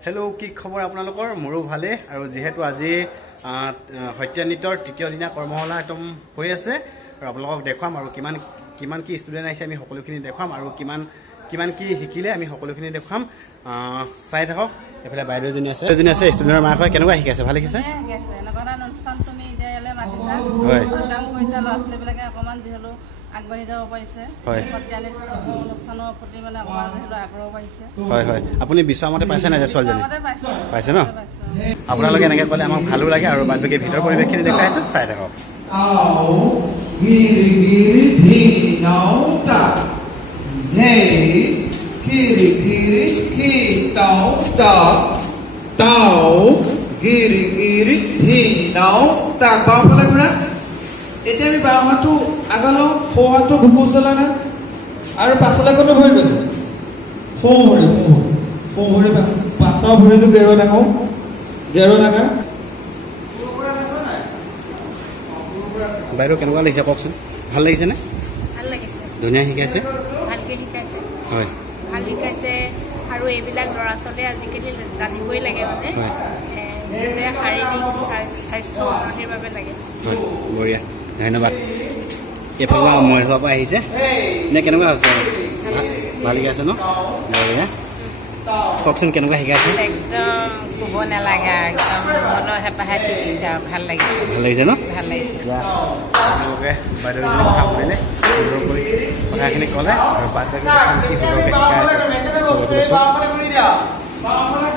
hello कि खबर आपनालोकर मोरो भाले और जेहेतु আজি हत्या नृत्यर तृतीय दिना कर्मशाला एकदम হৈ আছে और आपलोকক देखाम और किमान की स्टूडेंट आइছে আমি সকলোখিনি দেখাম और किमान की শিকিলে আমি সকলোখিনি দেখাম চাই থাকক এফালে বাইদেউজনী আছে ষ্টুডেন্টৰ মাক হয় কেনেকুৱা শিকাইছে ভালে শিকাইছে এনেকুৱা অনুষ্ঠান তুমি ইতিয়ালে মাতিছা হয় কাম কৰিছা ল'ৰা-ছোৱালী বিলাকে অকমান যিহলো আগবাঢ়ি যাব পাৰিছে সত্যানি অনুষ্ঠানৰ প্ৰতি মানে অকমান যিহলো আগ্ৰহ পাইছে হয় হয় আপুনি বিশ্বমতে পাইছে না যে ছোৱালীজনী পাইছে ন আপোনালোকে এনেকৈ ক'লে আমাক ভালো লাগে আৰু বাদবাকি ভিতৰ পৰিৱেশখিনি দেখাইছে চাই থাকক আও গিৰি গিৰি ধীনাওটা নে গিৰি গিৰি ধীনাওটা তাও গিৰি গিৰি ধীনাওটা বাওফালে ঘূৰা এতিয়া আমি বাওঁ হাতটো আগলৈ সোঁ হাতটো ঘুমুচলা না আৰু পাছলৈ গ'লে ভৰি গৈছে সোঁ ভৰি পাছৰ ভৰিটো গেৰ ডাঙৰ বাইদেউ কেনেকুৱা লাগিছে কওকচোন ভাল লাগিছে নে ভাল লাগিছে ধুনীয়া শিকাইছে ভালকে শিকাইছে হয় ভাল শিকাইছে আৰু এইবিলাক ল'ৰা ছোৱালী আজিকালি জানিবই লাগে মানে যে শাৰীৰিক স্বাস্থ্য উন্নতিৰ বাবে লাগে হয় বঢ়িয়া ধন্যবাদ এফালে মই হোৱাৰ পৰা আহিছে নে কেনেকুৱা হৈছে ভাল শিকাইছে ন বঢ়িয়া কওকচোন কেনেকুৱা শিকাইছে একদম ক'ব নালাগে একদম মনৰ হেঁপাহে শিকিছে আৰু ভাল লাগিছে ন ভাল লাগিছে আপোনালোকে বাইদেউজনী কথা কৰিলে সুন্দৰ কৰি কথাখিনি ক'লে আৰু বাদ বাকী কি সুন্দৰকৈ শিকাই আছে